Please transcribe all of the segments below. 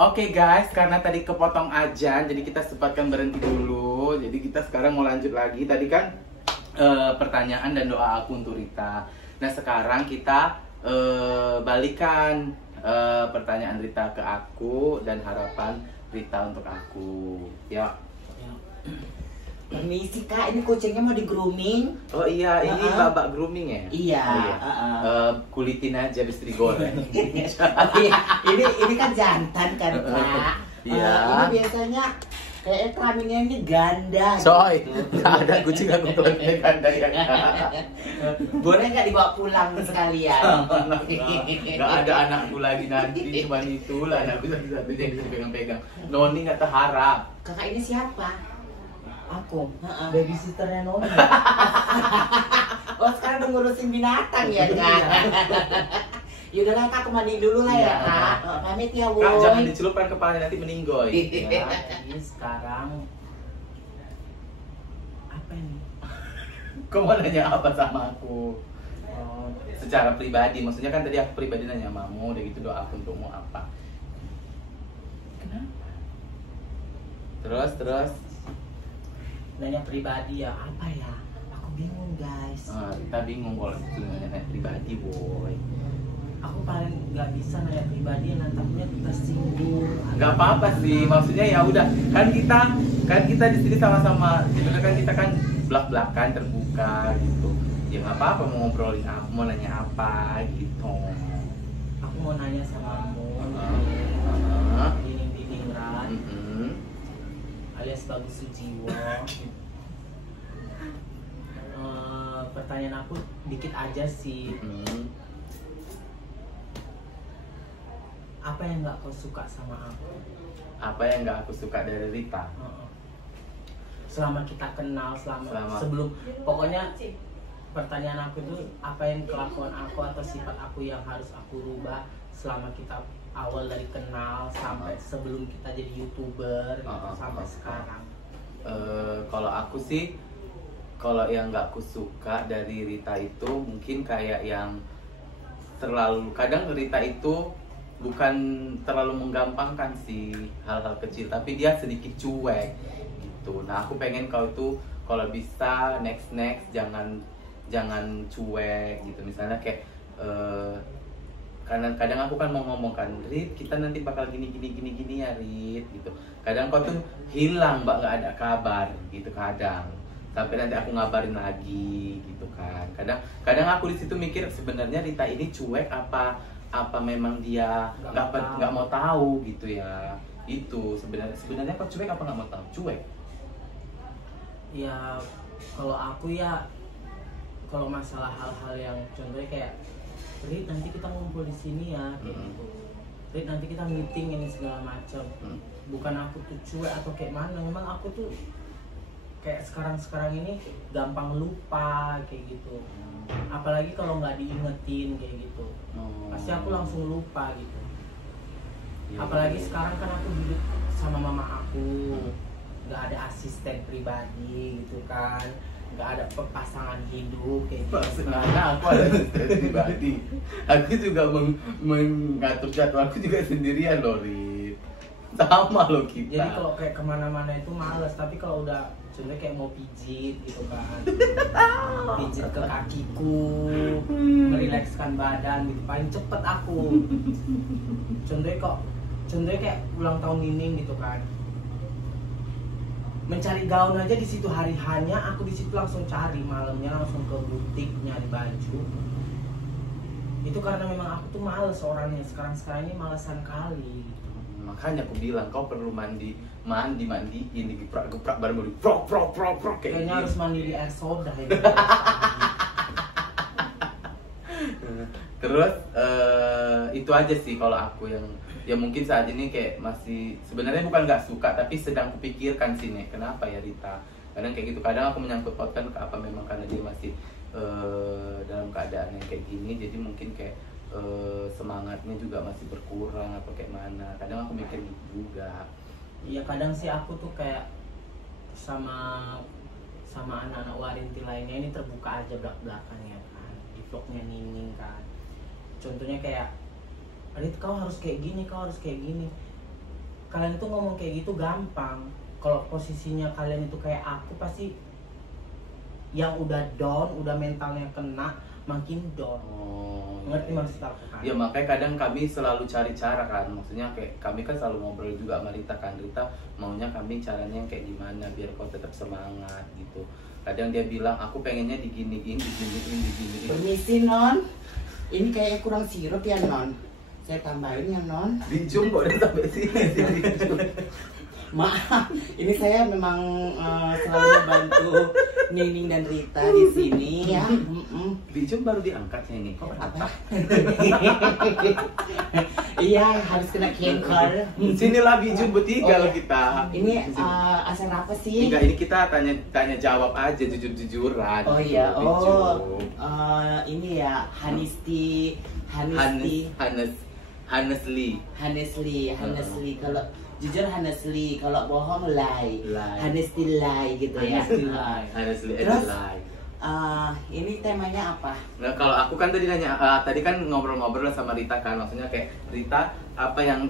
Oke guys, karena tadi kepotong ajan, jadi kita sempatkan berhenti dulu. Jadi kita sekarang mau lanjut lagi. Tadi kan pertanyaan dan doa aku untuk Rita. Nah sekarang kita balikan pertanyaan Rita ke aku dan harapan Rita untuk aku. Ya. Permisi kak, ini kucingnya mau di grooming. Oh iya, ini babak grooming ya? Iya. Kulitin aja habis digoreng. ini kan jantan kan kak. Iya. Ini biasanya kayak kelaminnya ini ganda. Soy, gitu. nggak ada kucing aku kelaminnya ganda ya. Boleh nggak dibawa pulang sekalian? Nggak ada anakku lagi nanti, cuma itulah anakku satu-satunya yang bisa dipegang-pegang. Noni nggak terharap. Kakak ini siapa? Aku, babysitternya Noni. Oh sekarang udah ngurusin binatang ya kak? Yaudah lah kak, aku mandi dulu lah ya kak. Pamit ya Kak, woy. jangan dicelupkan kepalanya nanti meninggoy. Ya, jadi sekarang apa ini? Kau mau nanya apa sama aku? Oh, Secara pribadi, maksudnya kan tadi aku pribadi nanya mamu, udah gitu doa aku untukmu apa? kenapa? Terus? Nanya pribadi ya, apa ya? Aku bingung guys. Kita bingung kalau itu nanya pribadi, boy. Aku paling nggak bisa nanya pribadi, nantinya tersinggung. Nggak apa-apa sih, maksudnya ya udah kan kita di sini sama-sama, sebenarnya kan kita kan belak-belakan terbuka gitu. Ya nggak apa-apa mau ngobrolin apa, mau nanya apa gitu. Aku mau nanya sama kamu, Dinding Ran, alias Bagus Sujiwo. Pertanyaan aku dikit aja sih. Apa yang nggak kau suka sama aku? Apa yang nggak aku suka dari Rita? Selama kita kenal, sebelum, pokoknya pertanyaan aku itu apa yang kelakuan aku atau sifat aku yang harus aku rubah selama kita awal dari kenal sampai sebelum kita jadi YouTuber gitu, sampai sekarang. Kalau aku sih, kalau yang nggak aku suka dari Rita itu mungkin kayak yang terlalu, kadang Rita itu bukan terlalu menggampangkan sih hal-hal kecil, tapi dia sedikit cuek gitu. Nah aku pengen kau itu kalau bisa next jangan cuek gitu. Misalnya kayak karena kadang aku kan mau ngomong kan, Rit kita nanti bakal gini ya Rit gitu. Kadang kau tuh hilang mbak, nggak ada kabar gitu kadang. Sampai nanti aku ngabarin lagi gitu kan. Kadang aku di situ mikir sebenarnya Rita ini cuek apa memang dia nggak mau tahu gitu ya. Itu sebenarnya kau cuek apa nggak mau tahu? Cuek. Ya kalau aku ya, kalau masalah hal-hal yang contohnya kayak Rit nanti kita ngumpul di sini ya kayak gitu. Rit nanti kita meeting ini segala macam. Bukan aku tuh cuek atau kayak mana, memang aku tuh kayak sekarang ini gampang lupa kayak gitu. Apalagi kalau nggak diingetin kayak gitu, pasti aku langsung lupa gitu. Apalagi sekarang kan aku hidup sama mama aku, nggak ada asisten pribadi gitu kan, nggak ada pasangan hidup kayak gitu. Maksudnya aku ada asisten pribadi. Aku juga mengatur jadwalku juga sendirian loh, Rit. Sama loh kita. Jadi kalau kayak kemana-mana itu males, tapi kalau udah contohnya kayak mau pijit gitu kan, pijit ke kakiku, merilekskan badan gitu, paling cepet aku. Contohnya kayak ulang tahun Nining gitu kan, mencari gaun aja di situ, hari hanya aku di situ langsung cari, malamnya langsung ke butik nyari baju. Itu karena memang aku tuh males orangnya, sekarang ini malesan kali. Makanya aku bilang kau perlu mandiin, digeprak-geprak baru di prok kayak Kayaknya harus mandi di air soda ya. Terus itu aja sih kalau aku yang ya mungkin saat ini kayak masih sebenarnya bukan nggak suka tapi sedang kupikirkan sih nih, kenapa ya Rita kadang kayak gitu. Kadang aku menyangkut pautkan ke apa memang karena dia masih dalam keadaan yang kayak gini, jadi mungkin kayak semangatnya juga masih berkurang atau kayak mana. Kadang aku mikir gitu juga. Iya kadang sih aku tuh kayak sama anak-anak warinti lainnya ini terbuka aja belak-belakan ya kan, di vlognya Nining kan. Contohnya kayak, Rit kau harus kayak gini, kalian itu ngomong kayak gitu gampang. Kalau posisinya kalian itu kayak aku, pasti yang udah down, udah mentalnya kena, makin down. Ngerti maksud aku kan? Ya makanya kadang kami selalu cari cara kan, maksudnya kayak kami kan selalu ngobrol juga sama Rita kan, Rita maunya kami caranya yang kayak gimana biar kau tetap semangat gitu. Kadang dia bilang aku pengennya diginiin. Permisi non, ini kayaknya kurang sirup ya non, saya tambahin ya non. Bijum kok udah sampai sini. Maaf, ini saya memang selalu membantu Nining dan Rita di sini ya. Bijum baru diangkatnya ini. Kok Apa? Iya, harus kena cancer. Sinilah Bijum bertiga Oh, loh kita. Ini acara apa sih? Enggak, ini kita tanya jawab aja jujur-jujuran. Oh iya, Bijum. ini ya Honestly. Kalau jujur honestly, kalau bohong lie. Honestly lie gitu ya. Honestly and Terus, lie. Ini temanya apa? Nah kalau aku kan tadi nanya, tadi kan ngobrol-ngobrol sama Rita kan, maksudnya kayak Rita apa yang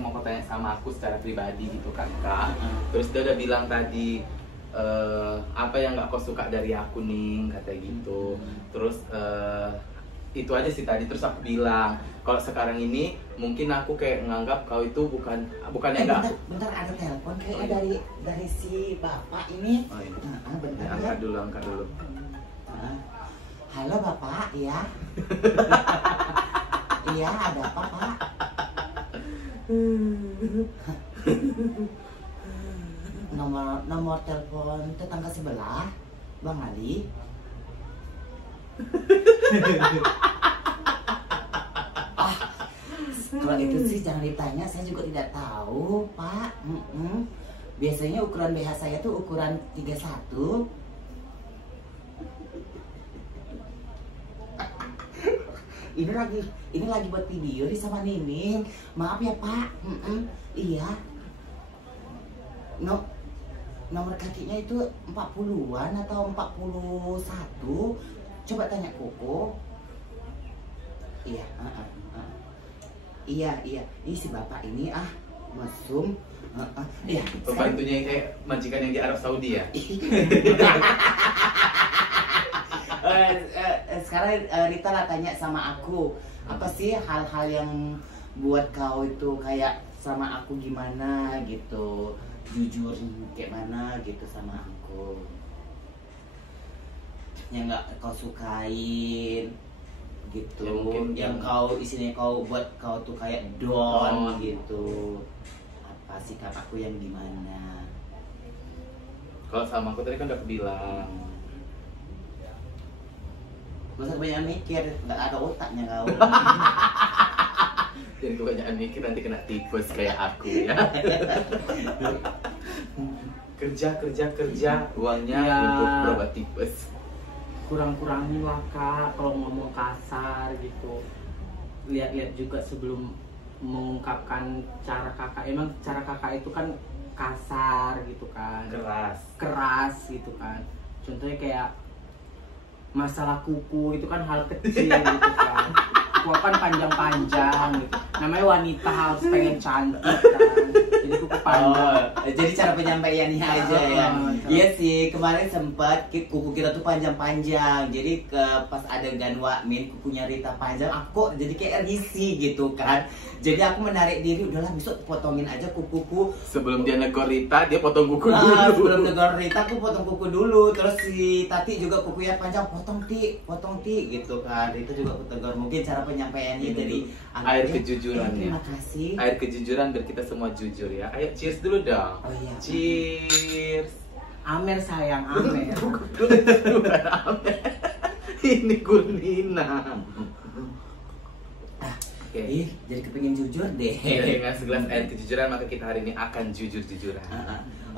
mau kau tanya sama aku secara pribadi gitu kan Kak. Terus dia udah bilang tadi apa yang nggak kau suka dari aku nih katanya gitu. Terus itu aja sih tadi. Terus aku bilang kalau sekarang ini mungkin aku kayak nganggap kau itu bukannya enggak. Bentar ada telepon kayaknya dari si bapak ini. Oh, iya. Bentar ya. Angkat dulu. Halo bapak, ya. Iya, ada apa pak? Nomor telepon tetangga sebelah, Bang Ali. Kalau itu sih jangan ditanya, saya juga tidak tahu pak. Biasanya ukuran BH saya tuh ukuran 31. Ini lagi buat video di sama Nining. Maaf ya pak. Iya. Nomor kakinya itu 40-an atau 41. Coba tanya Koko. Iya. Iya. Ini si bapak ini mesum. Iya. Pembantunya yang kayak majikan yang di Arab Saudi ya. Sekarang Rita lah tanya sama aku, apa sih hal-hal yang buat kau itu kayak sama aku gimana gitu, jujur kayak mana gitu sama aku, yang nggak kau sukain gitu, ya, mungkin yang kau isinya kau buat kau tuh kayak down gitu, apa sikap aku yang gimana? Kalau sama aku tadi kan udah bilang. Gak usah kebanyakan mikir, nggak ada otaknya kau. Jadi kebanyakan mikir nanti kena tipes kayak aku ya. kerja uangnya Ya. untuk berobat tipes. Kurang-kurangin lah kak kalau ngomong kasar gitu. Lihat-lihat juga sebelum mengungkapkan cara kakak. Emang cara kakak itu kan kasar gitu kan, keras gitu kan. Contohnya kayak masalah kuku itu kan hal kecil gitu kan. Kuku kan panjang-panjang gitu. Namanya wanita harus pengen cantik kan. Jadi kuku panjang. Jadi cara penyampaiannya aja ya. Iya sih, kemarin sempat kuku kita tuh panjang-panjang. Jadi pas adegan Wakmin kukunya Rita panjang, aku jadi kayak risih gitu kan. Jadi aku menarik diri, udahlah besok potongin aja kukuku. Sebelum dia negor Rita, dia potong kuku dulu. Sebelum negor Rita aku potong kuku dulu. Terus si Tati juga kukunya panjang, potong ti gitu kan. Rita juga aku tegur. Mungkin cara penyampaiannya dari air kejujuran ya. Terima kasih. Air kejujuran biar kita semua jujur ya. Ayo cheers dulu dong. Oh iya. Cheers. Amer sayang, Amer. Bukan Amer. Ini Gurnina. Ih, jadi kepengin jujur deh. Dengan segelas air kejujuran maka kita hari ini akan jujur-jujuran.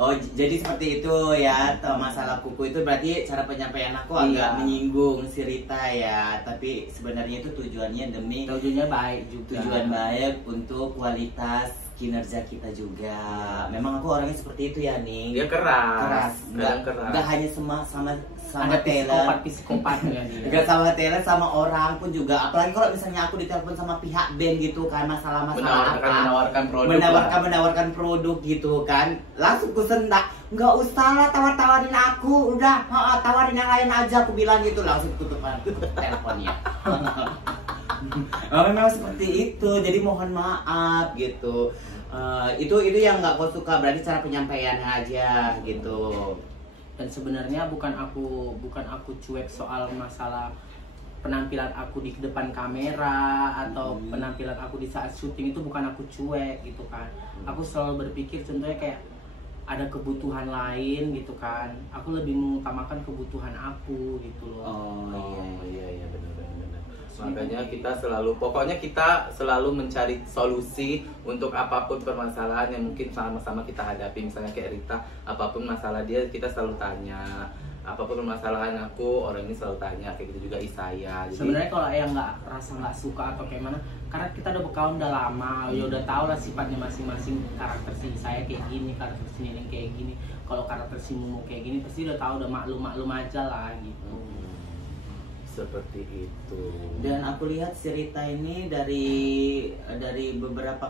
Oh, jadi seperti itu ya. Masalah kuku itu berarti cara penyampaian aku agak menyinggung si Rita ya. Tapi sebenarnya itu tujuannya demi Tujuannya baik juga. tujuan baik untuk kualitas kinerja kita juga. Memang aku orangnya seperti itu ya nih. Dia keras. Nggak hanya sama ada talent, psikopatnya dia. nggak sama talent, sama orang pun juga. Apalagi kalau misalnya aku ditelepon sama pihak band gitu kan, masalah-masalah menawarkan produk gitu kan, langsung ku sendak. Nggak usah lah tawar-tawarin aku, udah tawarin yang lain aja, aku bilang gitu, langsung tutup teleponnya. Memang seperti itu, jadi mohon maaf gitu. Itu yang nggak kau suka, berarti cara penyampaiannya aja gitu. Dan sebenarnya bukan aku cuek soal masalah penampilan aku di depan kamera atau penampilan aku di saat syuting, itu bukan aku cuek gitu kan. Aku selalu berpikir contohnya kayak ada kebutuhan lain gitu kan, aku lebih mengutamakan kebutuhan aku gitu loh. Iya benar. Makanya kita selalu mencari solusi untuk apapun permasalahan yang mungkin sama-sama kita hadapi. Misalnya kayak Rita, apapun masalah dia kita selalu tanya. Apapun permasalahan aku, orang ini selalu tanya. Kayak gitu juga Isaya. Sebenarnya kalau yang nggak suka atau kayak mana, karena kita udah berkawan udah lama, ya udah tau lah sifatnya masing-masing. Karakter si saya kayak gini, karakter si Nining kayak gini. Kalau karakter si Mumu kayak gini, pasti udah tahu, udah maklum aja lah gitu. Seperti itu. Dan aku lihat si Rita ini dari beberapa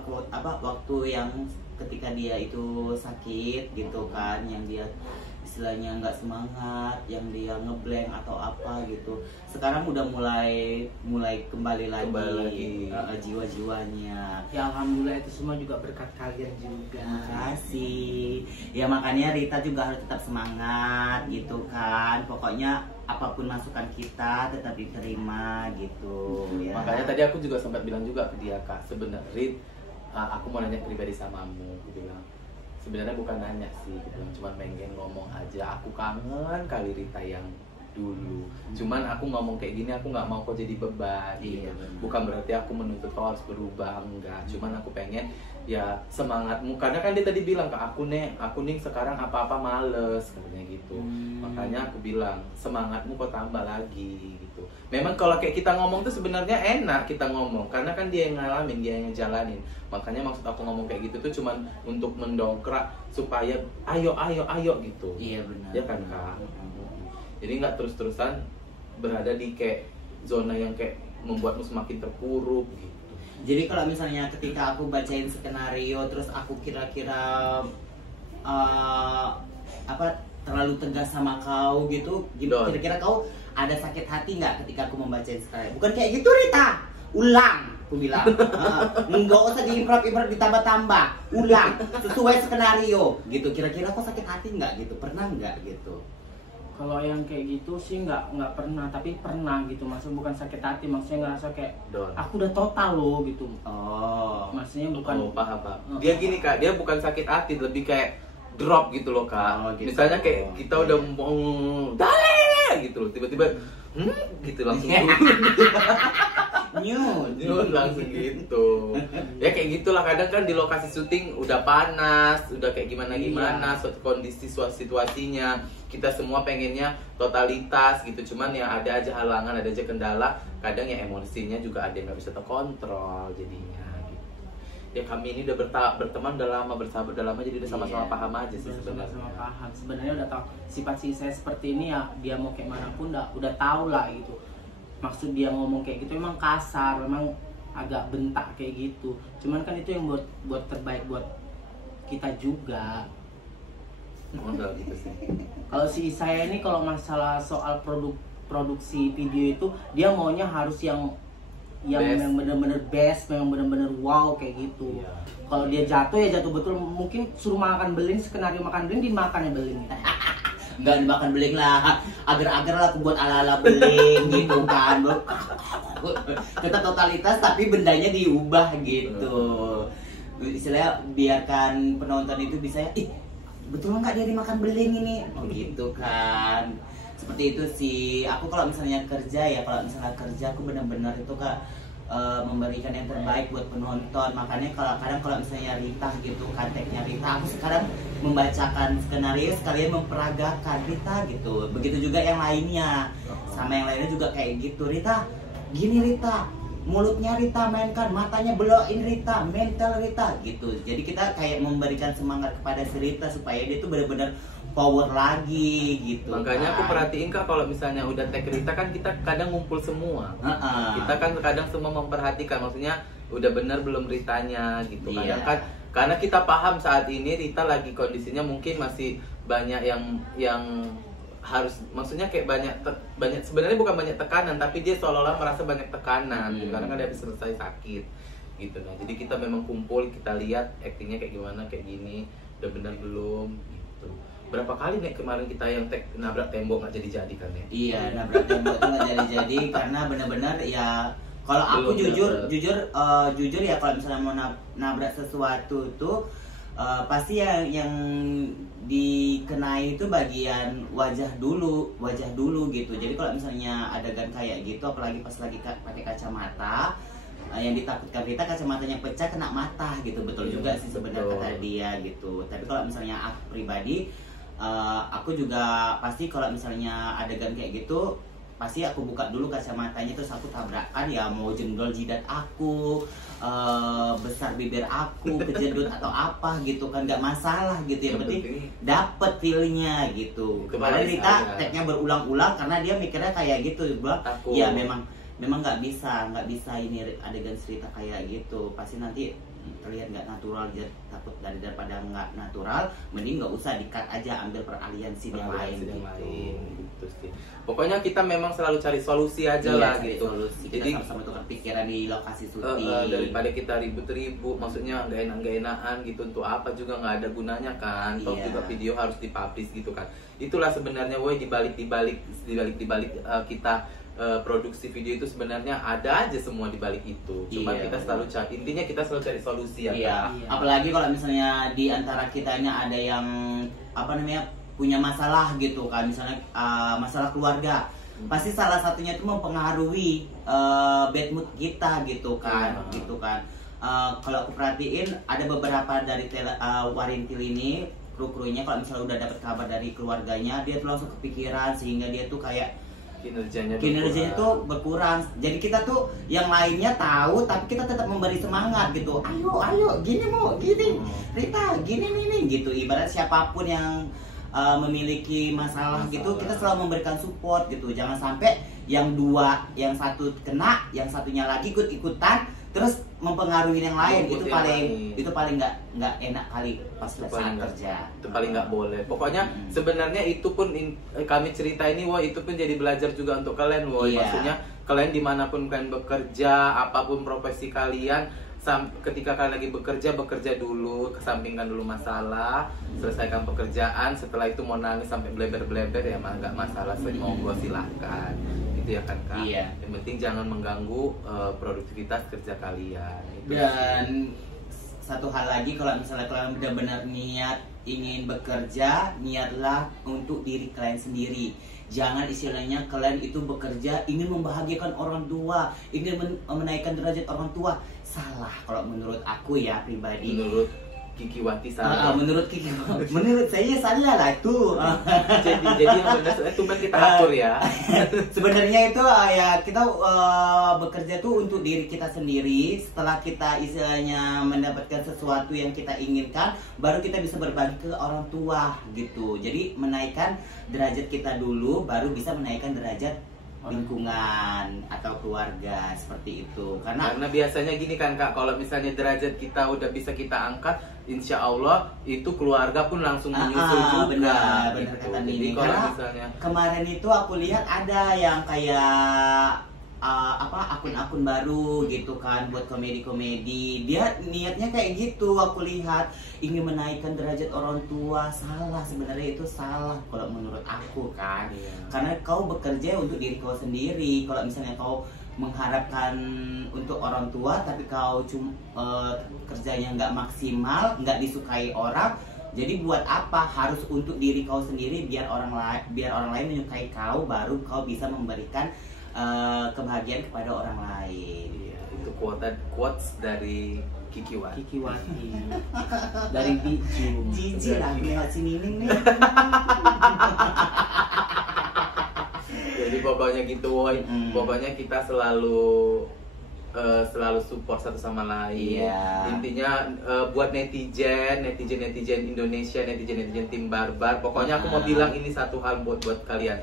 waktu yang ketika dia itu sakit gitu kan, yang dia istilahnya nggak semangat, yang dia ngeblank atau apa gitu, sekarang udah mulai kembali lagi. Jiwa-jiwanya. Ya alhamdulillah, itu semua juga berkat kalian juga. Terima kasih. Ya makanya Rita juga harus tetap semangat gitu kan. Pokoknya apapun masukan kita tetap diterima gitu ya. Makanya tadi aku juga sempat bilang juga ke dia, Kak, sebenarnya aku mau nanya pribadi samamu. Aku bilang sebenarnya bukan nanya sih gitu, cuman pengen ngomong aja. Aku kangen kali Rita yang dulu. Cuman aku ngomong kayak gini, aku nggak mau kau jadi beban gitu. Bukan berarti aku menuntut kau harus berubah, enggak. Cuman aku pengen ya semangatmu, karena kan dia tadi bilang ke aku nih sekarang apa-apa males katanya gitu. Makanya aku bilang semangatmu kau tambah lagi gitu. Memang kalau kayak kita ngomong tuh sebenarnya enak kita ngomong, karena kan dia yang ngalamin, dia yang ngejalanin. Makanya maksud aku ngomong kayak gitu tuh cuman untuk mendongkrak supaya ayo gitu. Iya benar. Ya kan Kak. Jadi nggak terus-terusan berada di kayak zona yang kayak membuatmu semakin terpuruk gitu. Jadi kalau misalnya ketika aku bacain skenario terus aku kira-kira terlalu tegas sama kau gitu, kira-kira kau ada sakit hati nggak ketika aku membacain skenario? Bukan kayak gitu Rita, ulang, aku bilang. Nggak usah diimprov-improv ditambah-tambah, ulang sesuai skenario gitu. Kira-kira kau sakit hati nggak gitu? Pernah nggak gitu? Kalau yang kayak gitu sih nggak pernah, tapi pernah gitu. Maksudnya bukan sakit hati, maksudnya ngerasa kayak aku udah total loh gitu. Maksudnya bukan. Paham. Dia gini Kak, dia bukan sakit hati, lebih kayak drop gitu loh Kak. Gitu. Misalnya kayak kita udah mau gitu loh, tiba-tiba gitu langsung nyut langsung gitu. Ya kayak gitulah, kadang kan di lokasi syuting udah panas, udah kayak gimana suatu kondisi, suatu situasinya. Kita semua pengennya totalitas gitu, cuman ya ada aja halangan, ada aja kendala. Kadang ya emosinya juga ada yang nggak bisa terkontrol jadinya gitu. Ya kami ini udah berteman udah lama, bersahabat udah lama, jadi udah sama-sama paham aja sih sebenarnya. Sama paham. Sebenarnya udah tahu sifat si saya seperti ini ya, dia mau kayak mana pun udah tahu lah gitu. Maksud dia ngomong kayak gitu memang kasar, memang agak bentak kayak gitu. Cuman kan itu yang buat terbaik buat kita juga. Gitu sih. Kalau si saya ini kalau masalah soal produksi video itu dia maunya harus yang memang bener-bener best, memang bener-bener wow kayak gitu. Kalau dia jatuh ya jatuh betul. Mungkin suruh makan beling, skenario makan beling dimakan ya beling. Nggak dimakan beling lah, agar-agar lah aku buat ala-ala beling gitu kan. Kita totalitas tapi bendanya diubah gitu. Istilahnya biarkan penonton itu bisa betul nggak dia dimakan beling ini? Oh gitu kan. Seperti itu sih. Aku kalau misalnya kerja aku benar-benar itu Kak memberikan yang terbaik buat penonton. Makanya kadang kalau misalnya Rita gitu, konteknya Rita, aku sekarang membacakan skenario sekalian memperagakan Rita gitu. Begitu juga yang lainnya. Sama yang lainnya juga kayak gitu. Rita, gini Rita, mulutnya Rita mainkan, matanya belokin Rita, mental Rita gitu. Jadi kita kayak memberikan semangat kepada si Rita supaya dia tuh benar-benar power lagi gitu. Makanya aku kan. perhatiin Kak, kalau misalnya udah tag Rita kan kita kadang ngumpul semua. Kita kan kadang semua memperhatikan, maksudnya udah benar belum Ritanya gitu. Iya. Kadang kan karena kita paham saat ini Rita lagi kondisinya mungkin masih banyak yang harus, maksudnya kayak banyak sebenarnya bukan banyak tekanan, tapi dia seolah-olah merasa banyak tekanan karena kan dia habis selesai sakit gitu. Nah jadi kita memang kumpul, kita lihat aktingnya kayak gimana, kayak gini udah benar belum gitu. Berapa kali nih kemarin kita yang nabrak tembok nggak jadi kan ya? Iya, nabrak tembok itu nggak jadi karena benar-benar ya. Kalau aku jujur ya, kalau misalnya mau nabrak sesuatu tuh pasti yang dikenai itu bagian wajah dulu gitu. Jadi kalau misalnya adegan kayak gitu, apalagi pas lagi pakai kacamata, yang ditakutkan Rita kacamatanya pecah kena mata gitu. Betul juga sih sebenarnya kata dia gitu. Tapi kalau misalnya aku pribadi, aku juga pasti kalau misalnya adegan kayak gitu, pasti aku buka dulu kacamatanya, terus aku tabrakan ya, mau jendol jidat aku, besar bibir aku, kejedut atau apa gitu kan, nggak masalah gitu. Yang penting dapet feelnya gitu. Kemarin Rita tagnya berulang-ulang karena dia mikirnya kayak gitu, ya memang nggak bisa ini adegan cerita kayak gitu, pasti nanti terlihat nggak natural. Dia takut daripada nggak natural, mending nggak usah, di-cut aja, ambil peralihan scene yang lain gitu sih. Pokoknya kita memang selalu cari solusi aja lah gitu. Jadi sama-sama tukar pikiran di lokasi syuting. Daripada kita ribut-ribut, maksudnya nggak enak-enakan gitu, untuk apa juga nggak ada gunanya kan. Toh juga video harus dipublish gitu kan. Itulah sebenarnya woi dibalik kita produksi video itu sebenarnya ada aja semua di balik itu. Cuma kita selalu intinya kita selalu cari solusi ya. Iya. Apalagi kalau misalnya di antara kitanya ada yang punya masalah gitu kan, misalnya masalah keluarga, pasti salah satunya itu mempengaruhi bad mood kita gitu kan. Kalau aku perhatiin ada beberapa dari Warintil ini, kru-krunya kalau misalnya udah dapat kabar dari keluarganya, dia tuh langsung kepikiran, sehingga dia tuh kayak kinerjanya tuh berkurang. Jadi kita tuh yang lainnya tahu, tapi kita tetap memberi semangat gitu. Ayo gini Rita gini gitu. Ibarat siapapun yang memiliki masalah gitu, kita selalu memberikan support gitu. Jangan sampai yang satu kena, yang satunya lagi ikut-ikutan, terus mempengaruhi yang lain. Itu paling nggak enak kali pas saat kerja. Itu paling nggak boleh. Pokoknya sebenarnya itu pun kami cerita ini, itu pun jadi belajar juga untuk kalian, Maksudnya kalian dimanapun kalian bekerja, apapun profesi kalian, ketika kalian lagi bekerja dulu, kesampingkan dulu masalah, selesaikan pekerjaan. Setelah itu mau nangis sampai bleber-bleber ya nggak masalah, monggo silahkan gitu ya kan Kak. Yang penting jangan mengganggu produktivitas kerja kalian itu. Dan satu hal lagi, kalau misalnya kalian benar-benar niat ingin bekerja, niatlah untuk diri kalian sendiri. Jangan istilahnya kalian itu bekerja ingin membahagiakan orang tua, ingin menaikkan derajat orang tua. Salah kalau menurut aku ya pribadi. Menurut Kikiwati salah. Menurut saya salah lah itu. Jadi yang benar itu kita atur ya. Sebenarnya itu ya kita bekerja tuh untuk diri kita sendiri. Setelah kita istilahnya mendapatkan sesuatu yang kita inginkan, baru kita bisa berbagi ke orang tua gitu. Jadi menaikkan derajat kita dulu, baru bisa menaikkan derajat lingkungan atau keluarga, seperti itu. Karena biasanya gini kan Kak, kalau misalnya derajat kita udah bisa kita angkat, insya Allah itu keluarga pun langsung menyusul juga. Benar gitu. kata Jadi Nini. kalau Karena misalnya kemarin itu aku lihat ada yang kayak akun-akun baru gitu kan, buat komedi-komedi. Dia niatnya kayak gitu, aku lihat ingin menaikkan derajat orang tua. Salah, sebenarnya itu salah kalau menurut aku kan. Karena kau bekerja untuk diri kau sendiri. Kalau misalnya kau mengharapkan untuk orang tua, tapi kau kerjanya nggak maksimal, nggak disukai orang, jadi buat apa? Harus untuk diri kau sendiri, biar orang lain menyukai kau, baru kau bisa memberikan kebahagiaan kepada orang lain. Itu quotes dari Kikiwati. Dari Biju. Jijik lah nggak si Nining nih. Jadi pokoknya gitu, Pokoknya kita selalu selalu support satu sama lain. Iya. Intinya buat netizen Indonesia, netizen tim Barbar. Pokoknya aku mau bilang ini satu hal buat kalian.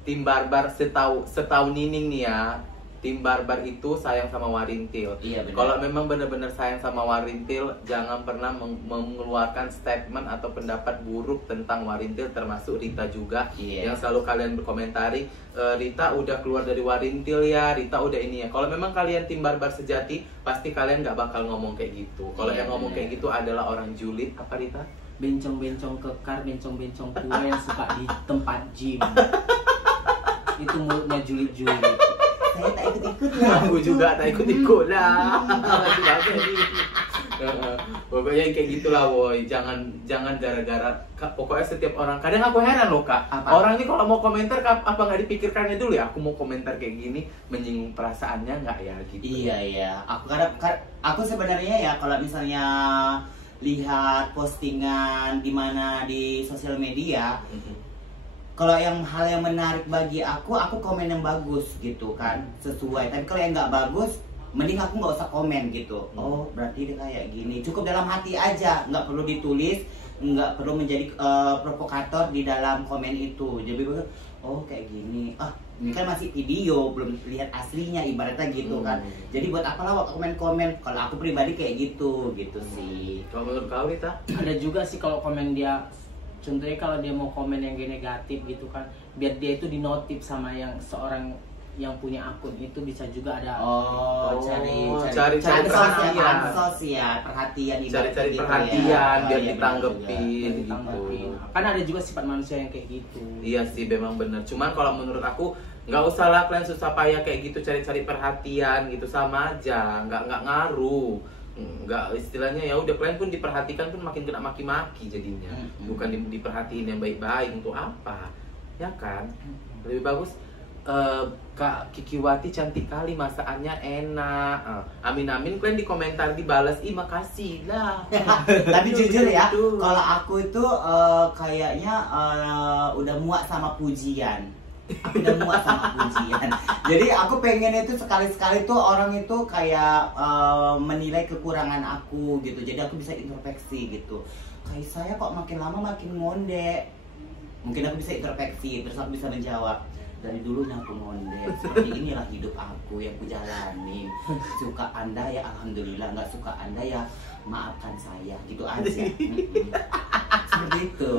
Tim Barbar setahu Nining nih ya. Tim Barbar itu sayang sama Warintil. Iya, benar. Kalau memang benar-benar sayang sama Warintil, jangan pernah mengeluarkan statement atau pendapat buruk tentang Warintil, termasuk Rita juga. Iya. Yang selalu kalian berkomentari, Rita udah keluar dari Warintil ya, Rita udah ini ya. Kalau memang kalian tim Barbar sejati, pasti kalian nggak bakal ngomong kayak gitu. Kalau Iya, yang ngomong benar. kayak gitu adalah orang julid. Apa Rita? Bencong-bencong kekar, bencong-bencong tua yang suka di tempat gym. Itu mulutnya julid-julid. Saya tak ikut-ikut lah. Aku juga tak ikut-ikut lah. Pokoknya kayak gitulah, boy. Jangan gara-gara. Pokoknya setiap orang. Kadang aku heran loh, Kak. Apa? Orang ini kalau mau komentar, apa nggak dipikirkannya dulu ya? Aku mau komentar kayak gini, menyinggung perasaannya nggak ya? Gitu. Iya. Aku sebenarnya ya kalau misalnya lihat postingan di mana di sosial media, kalau hal yang menarik bagi aku komen yang bagus gitu kan, sesuai. Tapi kalau yang nggak bagus, mending aku nggak usah komen gitu. Oh, berarti dia kayak gini. Cukup dalam hati aja, nggak perlu ditulis, nggak perlu menjadi provokator di dalam komen itu. Jadi oh kayak gini. Ini kan masih video, belum lihat aslinya ibaratnya gitu kan. Jadi buat apalah komen-komen? Kalau aku pribadi kayak gitu sih. Kalau menurut kau, Rita? Ada juga sih kalau komen dia, contohnya kalau dia mau komen yang negatif gitu kan, biar dia itu dinotif sama yang seorang yang punya akun itu, bisa juga ada cari pansos ya, perhatian cari gitu perhatian ya. biar Iya, ditanggepin gitu. ditanggepin. Kan ada juga sifat manusia yang kayak gitu. Iya sih, memang bener. Cuman kalau menurut aku nggak usah lah kalian susah payah kayak gitu cari-cari perhatian gitu, sama aja, nggak ngaruh. Nggak, istilahnya ya udah, kalian pun diperhatikan pun makin kena maki-maki jadinya. Bukan diperhatiin yang baik-baik, untuk apa? Ya kan? Lebih bagus Kak Kikiwati cantik kali, masakannya enak. Amin kalian di komentar dibalas, ih makasih lah. Tapi jujur ya, Gitu. kalau aku itu kayaknya udah muak sama pujian. Aku udah muak sama pujian. Jadi aku pengen itu sekali-sekali tuh orang itu kayak menilai kekurangan aku gitu. Jadi aku bisa introspeksi gitu. Kayak saya kok makin lama makin ngonde. Mungkin aku bisa introspeksi, terus aku bisa menjawab, dari dulunya aku ngonde, seperti inilah hidup aku yang kujalani. Suka Anda ya alhamdulillah, nggak suka Anda ya maafkan saya, gitu aja. Seperti itu.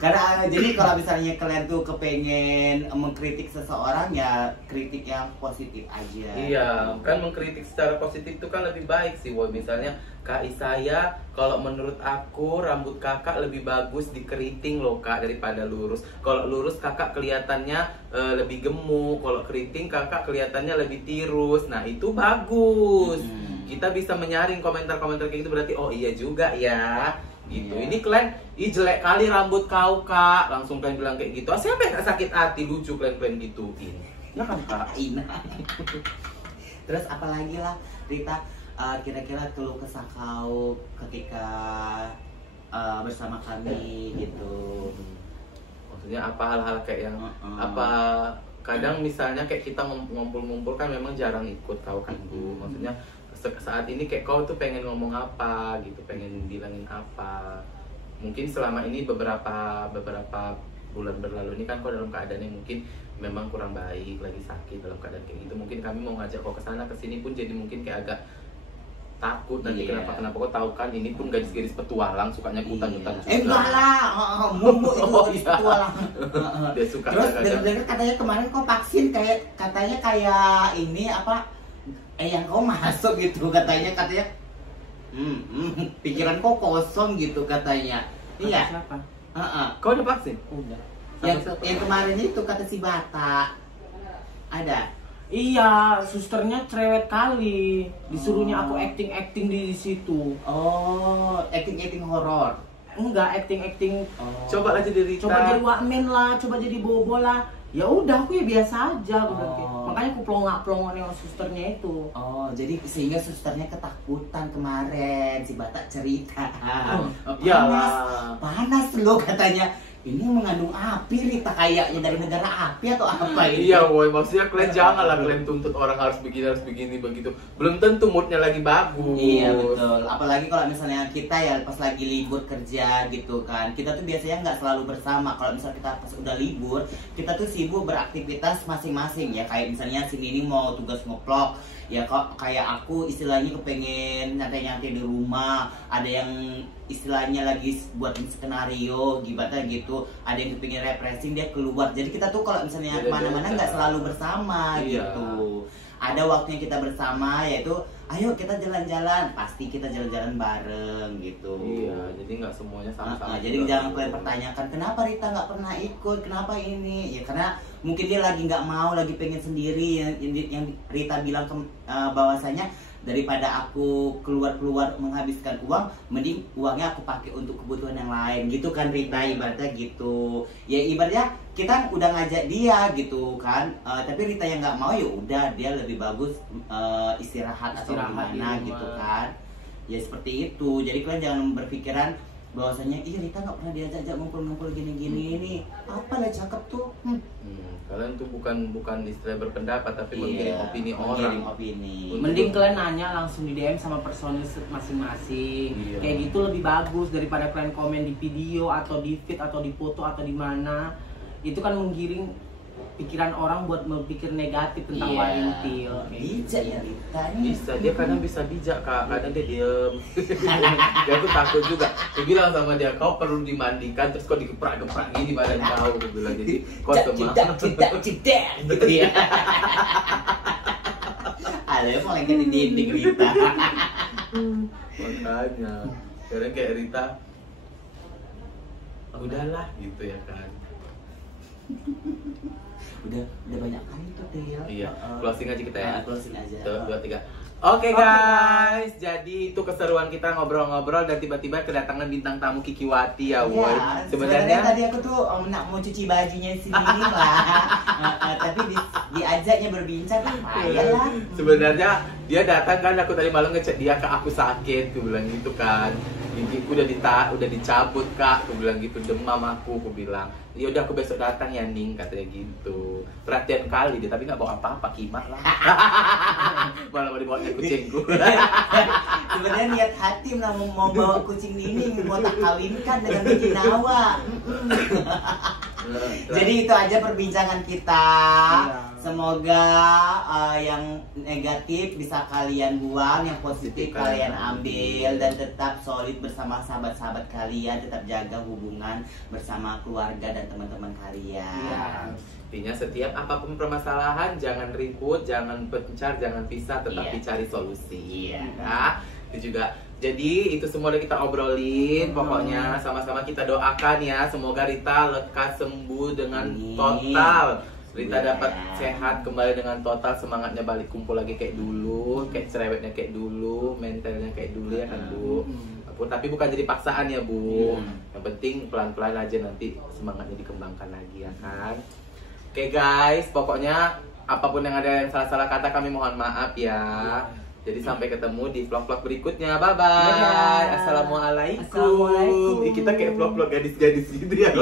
Karena jadi kalau misalnya kalian tuh kepengen mengkritik seseorang, ya kritik yang positif aja. Iya, kan mengkritik secara positif itu kan lebih baik sih, Woy. Misalnya Kak Isaya, kalau menurut aku rambut kakak lebih bagus dikeriting loh Kak daripada lurus. Kalau lurus kakak kelihatannya lebih gemuk, kalau keriting kakak kelihatannya lebih tirus. Nah itu bagus. Kita bisa menyaring komentar-komentar kayak gitu, berarti oh iya juga ya. Gitu. Iya. Ini kalian, ih jelek kali rambut kau Kak. Langsung kalian bilang kayak gitu. Siapa yang gak sakit hati, lucu kalian gituin. Ya kan Kak? Terus apalagi lah Rita, kira-kira keluh kesah kau ketika bersama kami gitu. Maksudnya apa hal-hal kayak yang apa, kadang misalnya kayak kita ngumpul-ngumpul kan memang jarang ikut kau kan Bu. Maksudnya saat ini kayak kau tuh pengen ngomong apa gitu, pengen bilangin apa. Mungkin selama ini beberapa bulan berlalu ini kan kau dalam keadaan yang mungkin memang kurang baik, lagi sakit dalam keadaan kayak gitu. Mungkin kami mau ngajak kau ke sana ke sini pun jadi mungkin kayak agak takut nanti kenapa kau tahu kan ini pun gadis-gadis petualang, sukanya hutan-hutan juga. Enggak lah, mumu itu gadis petualang. Dia suka. Terus dengar katanya kemarin kau vaksin katanya kayak ini apa? Yang kau masuk gitu katanya pikiran kau kosong gitu katanya. Iya. Siapa? Kau udah vaksin? Udah. Yang kemarin itu kata si Bata ada. Iya, susternya cerewet kali. Disuruhnya aku acting di situ. Oh, acting horor. Enggak, acting. Coba lah jadi Rita. Coba jadi wakmen lah, coba jadi bobo lah. Ya udah, aku ya biasa aja aku bilang gitu. Makanya aku pelongak yang susternya itu. Oh, jadi sehingga susternya ketakutan kemarin si Batak cerita. Iyalah. Panas loh katanya. ini mengandung api Rita, kayaknya dari negara api atau apa ini? Iya, woy, maksudnya kalian janganlah kalian tuntut orang harus begini begitu. Belum tentu moodnya lagi bagus. Iya betul. Apalagi kalau misalnya kita ya pas lagi libur kerja gitu kan, kita tuh biasanya nggak selalu bersama. Kalau misalnya kita pas udah libur, kita tuh sibuk beraktivitas masing-masing ya. Kayak misalnya si Nini mau tugas nge-vlog, ya kok kayak aku istilahnya kepengen nyantai-nyantai di rumah. Ada yang istilahnya lagi buat skenario gimana gitu, ada yang kepingin refreshing dia keluar. Jadi kita tuh kalau misalnya kemana-mana nggak selalu bersama gitu. Ada waktunya kita bersama, yaitu ayo kita jalan-jalan, pasti kita jalan-jalan bareng gitu. Iya, jadi nggak semuanya sama-sama. Jadi jangan kalian pertanyakan kenapa Rita nggak pernah ikut, kenapa ini? Ya karena mungkin dia lagi nggak mau, lagi pengen sendiri. Yang Rita bilang bahwasanya daripada aku keluar menghabiskan uang, mending uangnya aku pakai untuk kebutuhan yang lain gitu kan Rita, ibaratnya gitu. Ya ibaratnya kita udah ngajak dia gitu kan, tapi Rita yang nggak mau, ya udah dia lebih bagus istirahat atau gimana gitu kan. Ya seperti itu. Jadi kalian jangan berpikiran bahwasanya ih Rita nggak pernah diajak ngumpul-ngumpul gini-gini ini apalah cakep tuh. Kalian tuh bukan istilah berpendapat tapi menggiring opini orang. Mending kalian nanya langsung di DM sama personil masing-masing. Kayak gitu lebih bagus daripada kalian komen di video atau di feed atau di foto atau di mana. Itu kan menggiring pikiran orang buat berpikir negatif tentang Warintil. Bijak ya Rita. Bisa, dia kadang bisa bijak Kak, kadang dia diem. Dia tuh takut juga. Dia bilang sama dia, kau perlu dimandikan terus kau dikeprak-keprak gini badan kau. Dia bilang jadi kau semangat. Cedak gitu ya. Ada mau lagi di dinding Rita. Makanya, sekarang kayak Rita, udahlah gitu ya kan. udah banyak kali tuh Del. Iya, closing aja kita ya. Closing aja. 1, 2, 3. Oke guys, jadi itu keseruan kita ngobrol-ngobrol dan tiba-tiba kedatangan bintang tamu Kikiwati ya, woy. Sebenarnya tadi aku tuh mau cuci bajunya sendiri lah, tapi diajaknya berbincang ya lah. Sebenarnya dia datang kan, aku tadi malam ngecek dia, Kak aku sakit, aku bilang gitu kan. Gigiku udah dicabut Kak, aku bilang gitu, demam aku bilang. Ya udah aku besok datang ya Ning, katanya gitu. Perhatian kali dia, tapi nggak bawa apa-apa, kimak lah. Malah mau dibawa kucingku. Sebenarnya niat hati mau bawa kucing Nining, mau tak kawinkan dengan bikin Nawa. Jadi itu aja perbincangan kita. Semoga yang negatif bisa kalian buang, yang positif kalian ambil, dan tetap solid bersama sahabat-sahabat kalian, tetap jaga hubungan bersama keluarga dan teman-teman kalian. Intinya setiap apapun permasalahan, jangan ribut, jangan pencar, jangan pisah, tetapi cari solusi. Nah, itu juga. Jadi itu semua udah kita obrolin. Pokoknya sama-sama kita doakan ya, semoga Rita lekas sembuh dengan total. Rita dapat sehat kembali dengan total, semangatnya balik kumpul lagi kayak dulu, kayak cerewetnya kayak dulu, mentalnya kayak dulu ya kan Bu. Tapi bukan jadi paksaan ya Bu. Yang penting pelan-pelan aja, nanti semangatnya dikembangkan lagi ya kan. Oke guys, pokoknya apapun yang ada yang salah-salah kata kami mohon maaf ya. Jadi sampai ketemu di vlog-vlog berikutnya. Bye-bye. Assalamualaikum. Kita kayak vlog-vlog gadis-gadis gitu ya.